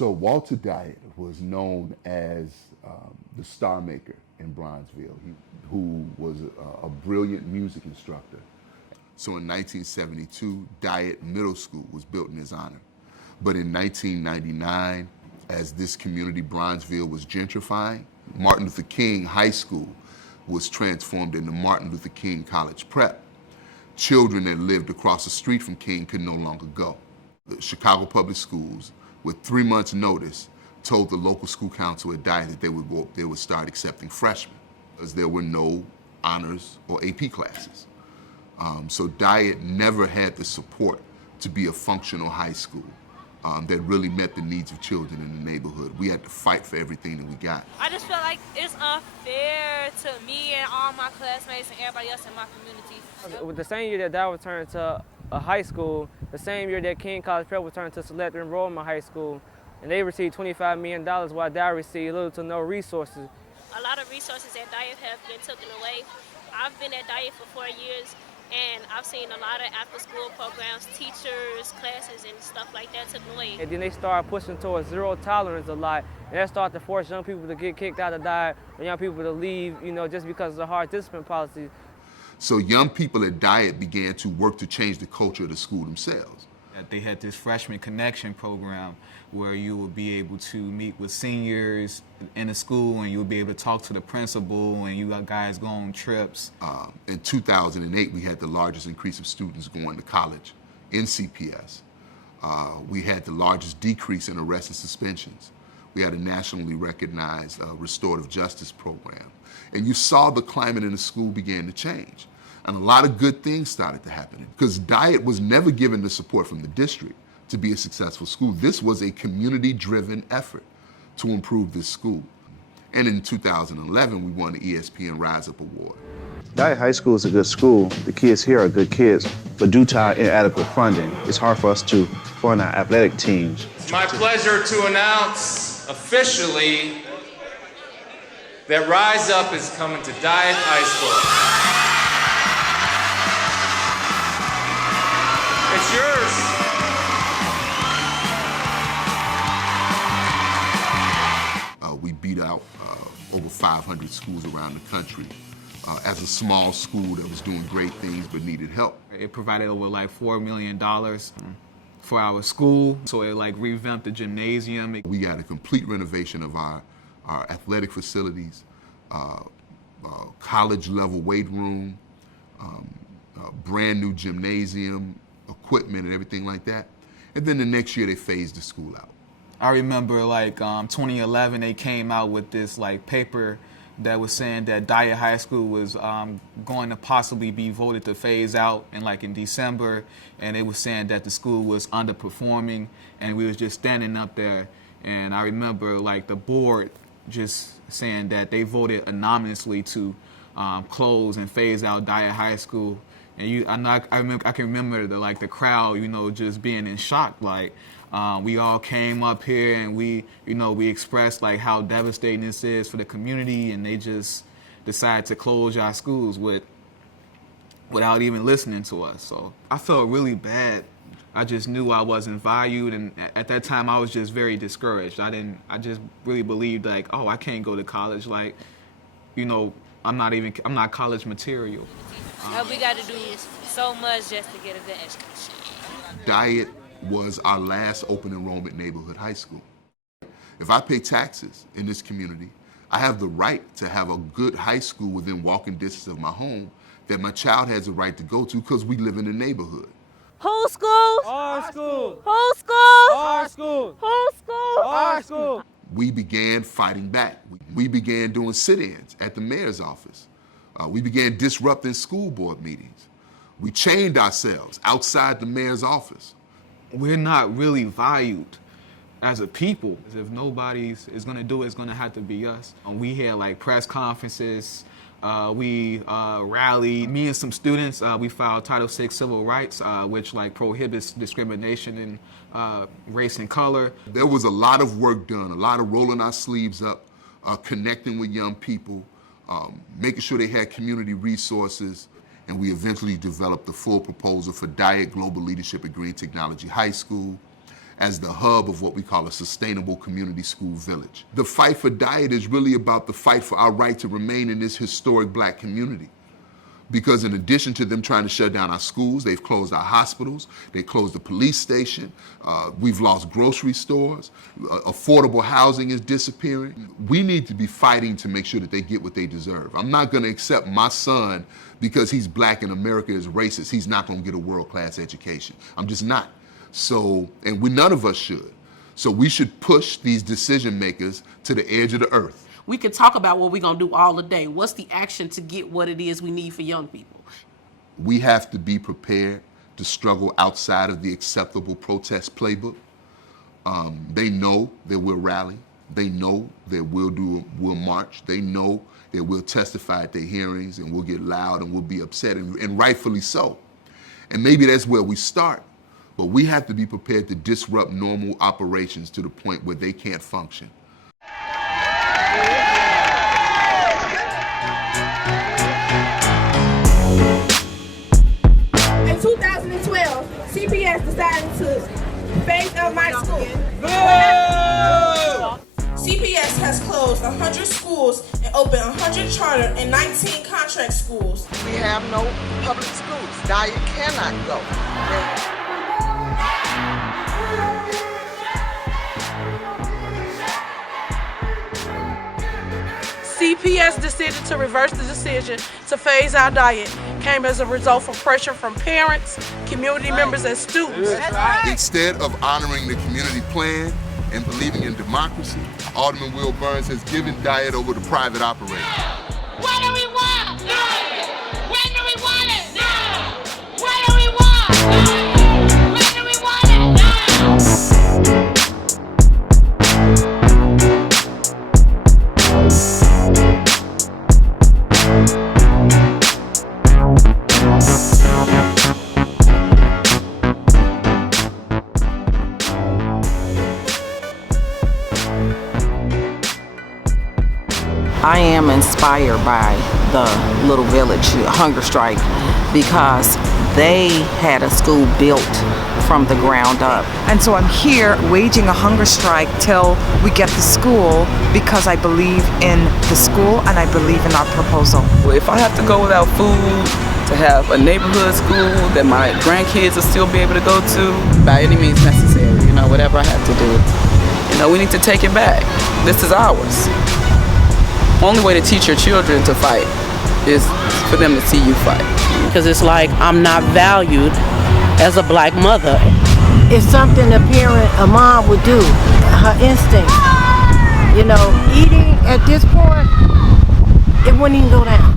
So Walter Dyett was known as the star maker in Bronzeville, who was a brilliant music instructor. So in 1972, Dyett Middle School was built in his honor. But in 1999, as this community, Bronzeville, was gentrifying, Martin Luther King High School was transformed into Martin Luther King College Prep. Children that lived across the street from King could no longer go. The Chicago Public Schools, with 3 months' notice, told the local school council at Dyett that they would start accepting freshmen, because there were no honors or AP classes. So Dyett never had the support to be a functional high school that really met the needs of children in the neighborhood. We had to fight for everything that we got. I just feel like it's unfair to me and all my classmates and everybody else in my community. With the same year that Dyett returned to a high school, the same year that King College Prep returned to Select Enrollment High School, and they received $25 million while Dyett received little to no resources. A lot of resources at Dyett have been taken away. I've been at Dyett for 4 years, and I've seen a lot of after-school programs, teachers, classes, and stuff like that taken away. And then they started pushing towards zero tolerance a lot, and that started to force young people to get kicked out of Dyett, or young people to leave, just because of the hard discipline policies. So young people at Dyett began to work to change the culture of the school themselves. They had this freshman connection program where you would be able to meet with seniors in the school, and you would be able to talk to the principal, and you got guys go on trips. In 2008, we had the largest increase of students going to college in CPS. We had the largest decrease in arrests and suspensions. We had a nationally recognized restorative justice program. And you saw the climate in the school began to change. And a lot of good things started to happen. Because Dyett was never given the support from the district to be a successful school. This was a community-driven effort to improve this school. And in 2011, we won the ESPN Rise Up Award. Dyett High School is a good school. The kids here are good kids, but due to our inadequate funding, it's hard for us to fund our athletic teams. It's my pleasure to announce officially that Rise Up is coming to Dyett High School. It's yours. We beat out over 500 schools around the country as a small school that was doing great things but needed help. It provided over like $4 million for our school, so it revamped the gymnasium. We got a complete renovation of our athletic facilities, college-level weight room, brand new gymnasium, equipment and everything like that. And then the next year they phased the school out. I remember 2011 they came out with this paper that was saying that Dyett High School was going to possibly be voted to phase out in December, and it was saying that the school was underperforming, and we was just standing up there, and I remember the board just saying that they voted anonymously to close and phase out Dyett High School. And I can remember the crowd, just being in shock. We all came up here and we expressed how devastating this is for the community, and they just decided to close our schools without even listening to us. So I felt really bad. I just knew I wasn't valued, and at that time I was just very discouraged. I just really believed I can't go to college. I'm not college material. We got to do so much just to get a good education. Dyett was our last open enrollment neighborhood high school. If I pay taxes in this community, I have the right to have a good high school within walking distance of my home that my child has a right to go to because we live in the neighborhood. Whose school? Our school. Whose school? Our school. Whose school? Our school. We began fighting back. We began doing sit-ins at the mayor's office. We began disrupting school board meetings. We chained ourselves outside the mayor's office. We're not really valued as a people. If nobody is going to do it, it's going to have to be us. We had press conferences. We rallied. Me and some students, we filed Title VI Civil Rights, which prohibits discrimination in race and color. There was a lot of work done, a lot of rolling our sleeves up, connecting with young people, making sure they had community resources, and we eventually developed the full proposal for Dyett Global Leadership at Green Technology High School. as the hub of what we call a sustainable community school village. The fight for Dyett is really about the fight for our right to remain in this historic black community. Because in addition to them trying to shut down our schools, they've closed our hospitals, they closed the police station, we've lost grocery stores, affordable housing is disappearing. We need to be fighting to make sure that they get what they deserve. I'm not gonna accept my son, because he's black and America is racist, he's not gonna get a world-class education. I'm just not. So, and none of us should. So we should push these decision makers to the edge of the earth. We can talk about what we're going to do all the day. What's the action to get what it is we need for young people? We have to be prepared to struggle outside of the acceptable protest playbook. They know that we'll rally. They know that we'll march. They know that we'll testify at their hearings and we'll get loud and we'll be upset, and rightfully so. And maybe that's where we start. But we have to be prepared to disrupt normal operations to the point where they can't function. In 2012, CPS decided to phase out my school. CPS has closed 100 schools and opened 100 charter and 19 contract schools. We have no public schools. Dyett cannot go. CPS decision to reverse the decision to phase out Dyett came as a result of pressure from parents, community members, and students. Instead of honoring the community plan and believing in democracy, Alderman Will Burns has given Dyett over to private operators. What do we want? Dyett! When do we want it? Now! What do we want? Dyett! When do we want it? Now! I am inspired by the Little Village hunger strike because they had a school built from the ground up. And so I'm here waging a hunger strike till we get the school because I believe in the school and I believe in our proposal. Well, if I have to go without food, to have a neighborhood school that my grandkids will still be able to go to, by any means necessary, whatever I have to do. We need to take it back. This is ours. Only way to teach your children to fight is for them to see you fight. Because it's like I'm not valued as a black mother. It's something a mom would do, her instinct. Eating at this point, it wouldn't even go down.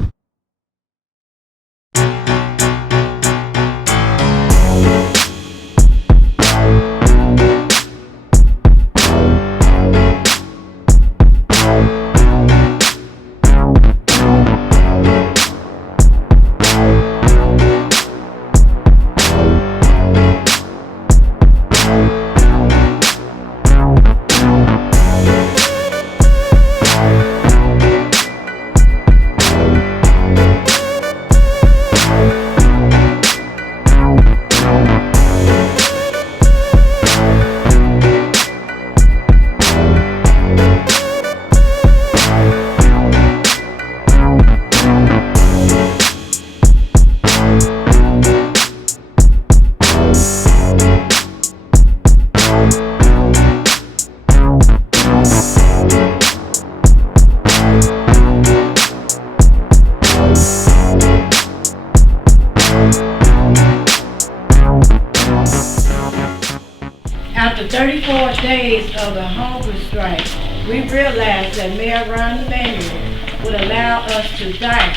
After 34 days of the hunger strike, we realized that Mayor Ron Emanuel would allow us to die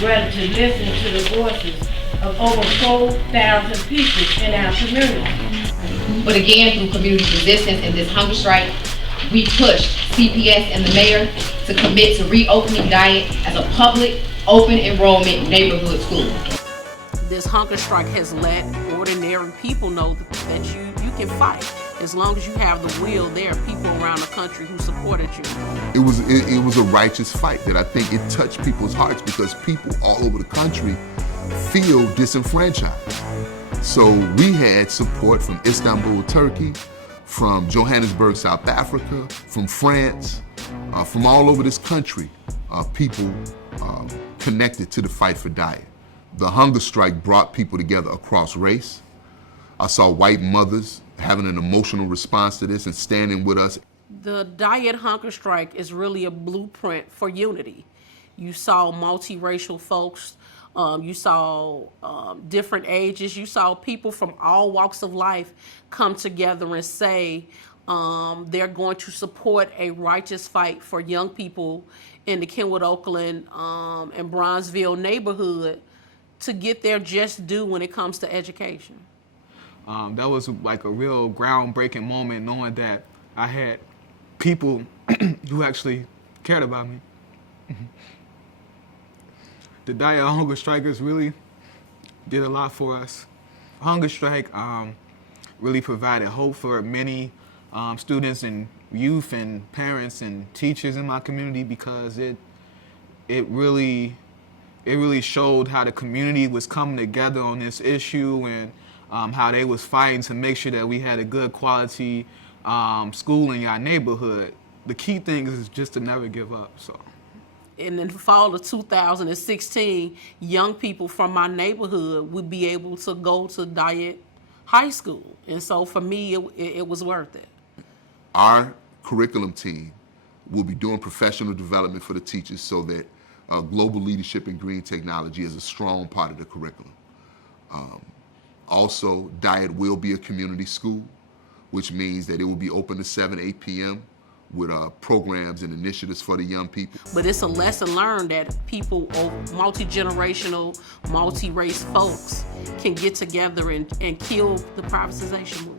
rather to listen to the voices of over 4,000 people in our community. But again, through community resistance and this hunger strike, we pushed CPS and the mayor to commit to reopening Dyett as a public, open enrollment neighborhood school. This hunger strike has let ordinary people know that you can fight. As long as you have the will, there are people around the country who supported you. It was a righteous fight that I think it touched people's hearts because people all over the country feel disenfranchised. So we had support from Istanbul, Turkey, from Johannesburg, South Africa, from France, from all over this country, people connected to the fight for Dyett. The hunger strike brought people together across race. I saw white mothers having an emotional response to this and standing with us. The Dyett hunger strike is really a blueprint for unity. You saw multiracial folks, you saw different ages, you saw people from all walks of life come together and say they're going to support a righteous fight for young people in the Kenwood, Oakland, and Bronzeville neighborhood to get their just due when it comes to education. That was like a real groundbreaking moment, knowing that I had people who actually cared about me. The Dyett hunger strikers really did a lot for us. Hunger strike really provided hope for many students and youth and parents and teachers in my community, because it really showed how the community was coming together on this issue, and how they was fighting to make sure that we had a good quality school in our neighborhood. The key thing is just to never give up. So. In the fall of 2016, young people from my neighborhood would be able to go to Dyett High School. And so for me, it was worth it. Our curriculum team will be doing professional development for the teachers so that global leadership in green technology is a strong part of the curriculum. Also, Dyett will be a community school, which means that it will be open to 7, 8 p.m. with programs and initiatives for the young people. But it's a lesson learned that people, multi-generational, multi-race folks can get together and kill the privatization movement.